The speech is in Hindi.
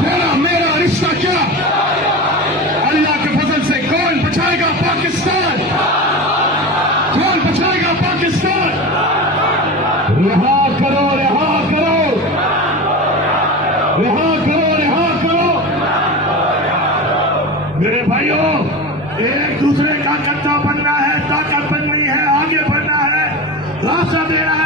तेरा मेरा रिश्ता क्या? अल्लाह के फजल से कौन बचाएगा पाकिस्तान? कौन बचाएगा पाकिस्तान? रिहा करो, रिहा करो, रिहा करो, रिहा करो। मेरे भाइयों, एक दूसरे का गद्दा बनना है, ताकत बननी है, आगे बढ़ना है, रास्ता देना है।